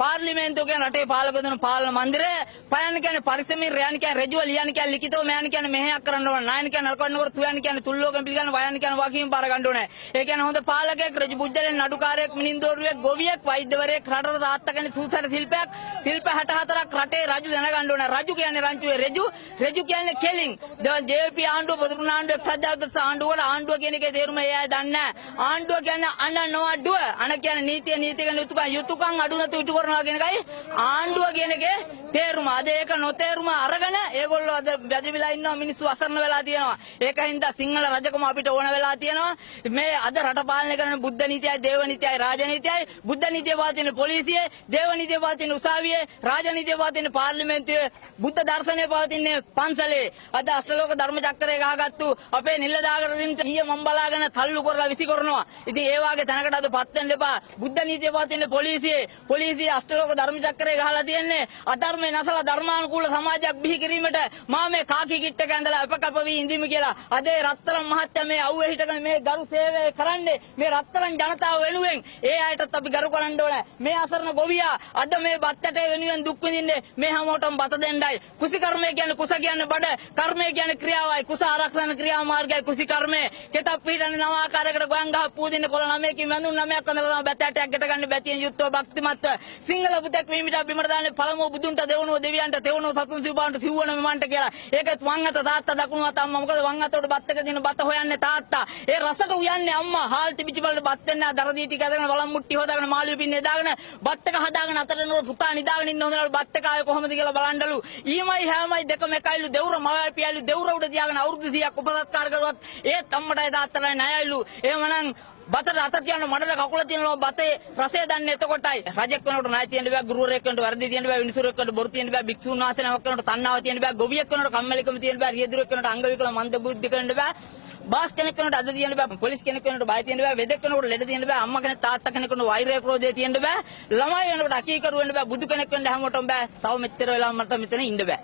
පාර්ලිමේන්තුව කියන රටේ පාලක දුන පාලන මන්දිරය පයන්න කියන්නේ පරිස්සමින් රයන් කියන්නේ රෙජුව ලියන්න කියන්නේ ලිඛිතව මයන් කියන්නේ මෙහෙයක් කරන්න ඕන නායන කියන්නේ නරකවන්නකොට තුයන් කියන්නේ තුල්ලෝකම් පිළිගන්න වයන් කියන්නේ වගකීම් පාර ගන්න ඕනේ. ඒ කියන්නේ හොඳ පාලකයෙක් රජු බුද්ධලෙන් නඩුකාරයෙක් මිනින්දෝරුවෙක් ගොවියෙක් වෛද්‍යවරයෙක් රටට තාත්තා කෙනෙක් සූසර ශිල්පයක් ශිල්ප 64ක් රටේ රජු දැනගන්න ඕනේ. රජු කියන්නේ රංචුවේ රජු කියන්නේ කෙලින්. දැන් ජේ.පී. ආණ්ඩුව පොදුරුණ ආණ්ඩුව සජ්ජාත ආණ්ඩුව වල ආණ්ඩුව කියන එකේ තේරුම ඒ අය දන්නේ නැහැ. ආණ්ඩුව කියන්නේ අන්න නොඅඩුව. අන කියන්නේ නීතිය කියන්නේ යුතුයකම් අඩු නැතු ඉටු කරනවා කියන එකයි ආණ්ඩුව කියන එකේ තේරුම. අද ඒක නොතේරුම අරගෙන ඒගොල්ලෝ අද බැදිවිලා ඉන්නවා මිනිස්සු අසරණ වෙලා තියෙනවා. ඒකින්ද සිංහල රජකම අපිට ඕන වෙලා තියෙනවා. මේ අද රට පාලනය කරන බුද්ධ නීතියයි දේව නීතියයි රාජ නීතියයි බුද්ධ නීතිය පවතින පොලිසියේ දේව නීතිය පවතින උසාවියේ රාජ නීතිය පවතින පාර්ලිමේන්තුවේ බුද්ධ දර්ශනය පවතින පන්සලේ අද අෂ්ටලෝක ධර්ම චක්‍රය ගහගත්තු අපේ නිලදාගරින් ඊයේ මම බලාගෙන තල්ලු කරලා විසි කරනවා. ඉතින් ඒ වාගේ තැනකට අද පත් වෙන්න එපා. බුද්ධ නීතිය පවතින පොලිසියේ අෂ්ටලෝක ධර්ම චක්‍රය ගහලා තියෙන්නේ අධර්මයේ නැසලා ධර්මානුකූල සමාජයක් බිහි කිරීමට මා මේ කාකි කිට් එක ඇඳලා අපකප වී ඉඳීම කියලා අදේ රත්තරන් මහත්තයා මේ අවුවේ හිටගෙන මේ ගරු සේවය කරන්නේ මේ රත්තරන් ජනතාව වෙනුවෙන් ඒ අයටත් අපි ගරු කරන්න ඕනේ. මේ අසරණ ගොවියා අද මේ බත්තටේ වෙනුවෙන් දුක් විඳින්නේ මේ හැමෝටම බත දෙන්නයි. කුසි කර්මය කියන්නේ කුස කියන්නේ බඩ කර්මය කියන්නේ ක්‍රියාවයි. කුස ආරක්ෂණ ක්‍රියා මාර්ගයයි කුසි කර්මය. කෙතක් පිටන්නේ නව ආකාරයකට ගොයන් ගහ පූදින්නේ කොළ 9කින් වැඳුන් 9ක් වඳලා බතටයක් ගැට ගන්න බැතියෙන් යුක්තව භක්තිමත්ව සිංහල පුතෙක් වීමිට බිමට දාන්නේ පළමුව බුදුන්ට දෙවනුව දෙවියන්ට තෙවනුව සතුන් සිව්බාන්ට සිව්වන මෙමන්ට කියලා. ඒකත් වං අත තාත්තා දකුණු අත අම්මා. මොකද වං අතට බත් එක දින බත හොයන්නේ තාත්තා. ඒ රසට උයන්නේ අම්මා. හාල් තිබිච්ච බලට බත් වෙන්නේ දරදී ටික අදගෙන වලම් මුට්ටි හොදාගෙන මාළුවේ පින්නේ දාගෙන බත් එක හදාගෙන අතට නෝ පුතා නිදාගෙන ඉන්න හොඳනවලු බත් එක ආයේ කොහොමද කියලා බලන්නලු. ඊමයි හැමයි දෙකම එකයිලු දෙවුර මවයි පියයිලු දෙවුර උඩ තියාගෙන අවුරුදු 100ක් උපසත්කාර කරුවත් ඒත් අම්මටයි තාත්තටයි ණයයිලු. එහෙමනම් බතට අත තියන්න මඩල කකුල තියනවා බතේ රසය දන්නේ එතකොටයි. රජෙක් වෙනකොට ණය තියෙන්න බෑ, ගුරුවරයෙක් වෙනකොට වැරදි තියෙන්න බෑ, විනිසුරෙක් වෙනකොට බොරු තියෙන්න බෑ, භික්ෂුන් වහන්සේ නමක් වෙනකොට තණ්හාව තියෙන්න බෑ, ගොවියෙක් වෙනකොට කම්මැලිකම තියෙන්න බෑ, රියදුරෙක් වෙනකොට අංග විකල මන්ද බුද්ධික වෙන්න බෑ, බාස් කෙනෙක් වෙනකොට අද තියෙන්න බෑ, පොලිස් කෙනෙක් වෙනකොට බය තියෙන්න බෑ, වෙදෙක් වෙනකොට ලෙඩ තියෙන්න බෑ, අම්මා කෙනෙක් තාත්තා කෙනෙක් වෙනකොට වෛරය ක්‍රෝධය තියෙන්න බෑ, ළමයි වෙනකොට අකීකරු වෙන්න බෑ, බුදු කෙනෙක් වෙන්න හැමෝටම බෑ. තව මෙච්චර වෙලා මට මෙතන ඉන්න බෑ.